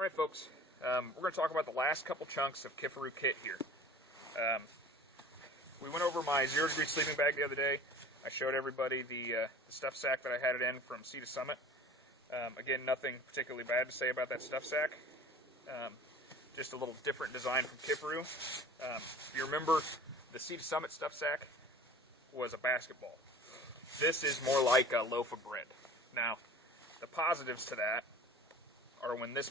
Alright folks, we're going to talk about the last couple chunks of Kifaru kit here. We went over my 0 degree sleeping bag the other day. I showed everybody the stuff sack that I had it in from Sea to Summit. Again, nothing particularly bad to say about that stuff sack. Just a little different design from Kifaru. If you remember, the Sea to Summit stuff sack was a basketball. This is more like a loaf of bread. Now, the positives to that are when this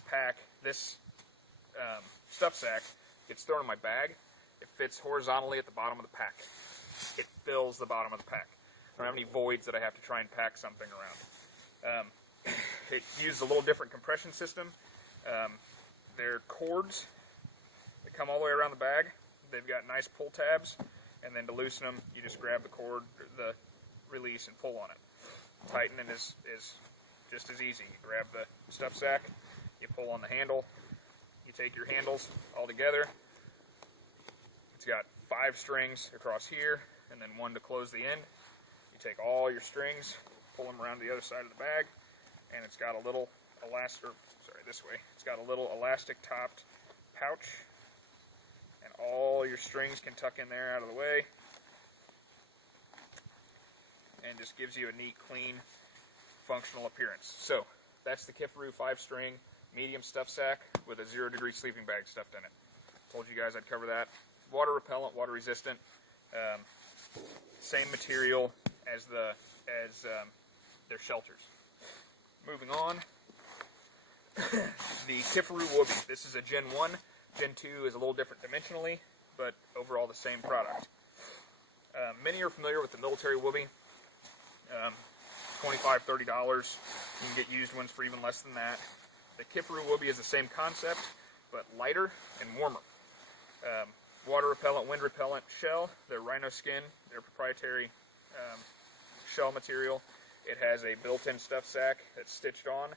stuff sack gets thrown in my bag, it fits horizontally at the bottom of the pack. It fills the bottom of the pack. I don't have any voids that I have to try and pack something around. It uses a little different compression system. They're cords that come all the way around the bag. They've got nice pull tabs, and then to loosen them, you just grab the cord, the release, and pull on it. Tightening is just as easy. You grab the stuff sack, you pull on the handle, you take your handles all together. It's got 5 strings across here, and then 1 to close the end. You take all your strings, pull them around the other side of the bag, and it's got a little it's got a little elastic topped pouch, and all your strings can tuck in there out of the way, and just gives you a neat, clean, functional appearance. So that's the Kifaru 5-string medium stuff sack with a 0 degree sleeping bag stuffed in it. Told you guys I'd cover that. Water repellent, water resistant, same material as their shelters. Moving on, the Kifaru Woobie. This is a Gen 1. Gen 2 is a little different dimensionally, but overall the same product. Many are familiar with the military Woobie. $25, $30. You can get used ones for even less than that. The Kifaru Woobie is the same concept, but lighter and warmer. Water repellent, wind repellent shell. They're rhino skin. They're proprietary shell material. It has a built-in stuff sack that's stitched on.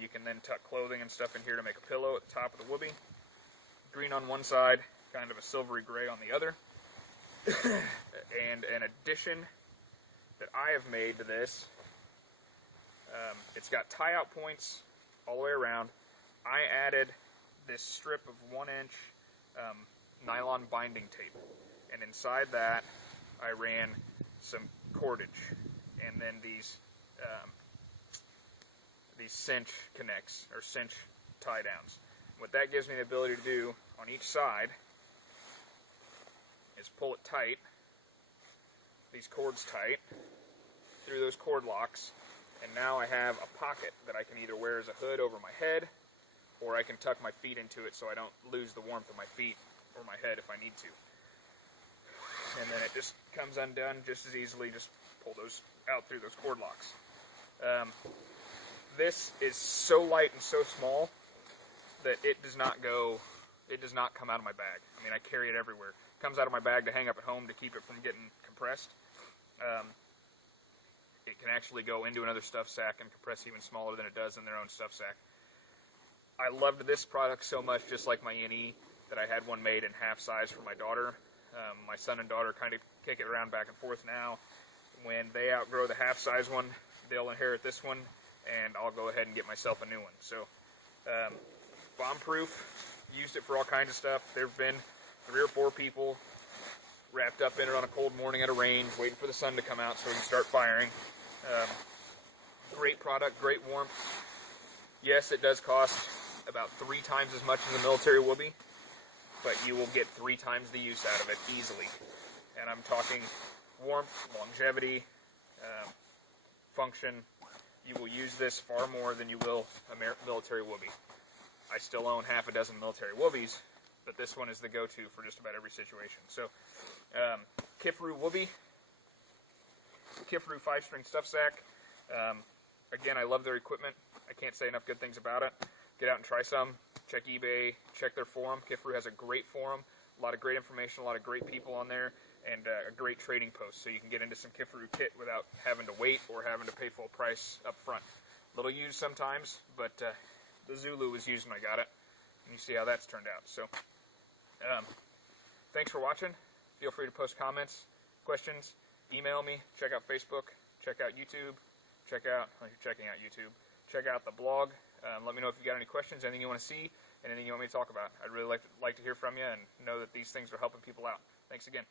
You can then tuck clothing and stuff in here to make a pillow at the top of the Woobie. Green on one side, kind of a silvery gray on the other. And an addition that I have made to this, it's got tie-out points all the way around. I added this strip of 1-inch nylon binding tape, and inside that I ran some cordage, and then these cinch connects, or cinch tie downs. What that gives me the ability to do on each side is pull it tight, these cords tight, through those cord locks, and now I have a pocket that I can either wear as a hood over my head, or I can tuck my feet into it so I don't lose the warmth of my feet or my head if I need to. And then it just comes undone just as easily. Just pull those out through those cord locks. This is so light and so small that it does not come out of my bag. I mean, I carry it everywhere. It comes out of my bag to hang up at home to keep it from getting compressed. It can actually go into another stuff sack and compress even smaller than it does in their own stuff sack. I loved this product so much, just like my NE, that I had one made in half size for my daughter. My son and daughter kind of kick it around back and forth now. When they outgrow the half size one, they'll inherit this one, and I'll go ahead and get myself a new one. So, bomb-proof, used it for all kinds of stuff. There have been 3 or 4 people wrapped up in it on a cold morning at a range, waiting for the sun to come out so we can start firing. Great product, great warmth. Yes, it does cost about 3 times as much as a military Woobie, but you will get 3 times the use out of it easily. And I'm talking warmth, longevity, function. You will use this far more than you will a military Woobie. I still own half a dozen military Woobies, but this one is the go-to for just about every situation. So, Kifaru Woobie, Kifaru 5-string stuff sack. Again, I love their equipment. I can't say enough good things about it. Get out and try some. Check eBay. Check their forum. Kifaru has a great forum. A lot of great information, a lot of great people on there, and a great trading post, so you can get into some Kifaru kit without having to wait or having to pay full price up front. A little used sometimes, but the Zulu was used when I got it, and you see how that's turned out. So, thanks for watching. Feel free to post comments, questions, email me, check out Facebook, check out YouTube, check out, well, you're checking out YouTube, check out the blog. Let me know if you got any questions, anything you want to see, and anything you want me to talk about. I'd really like to hear from you and know that these things are helping people out. Thanks again.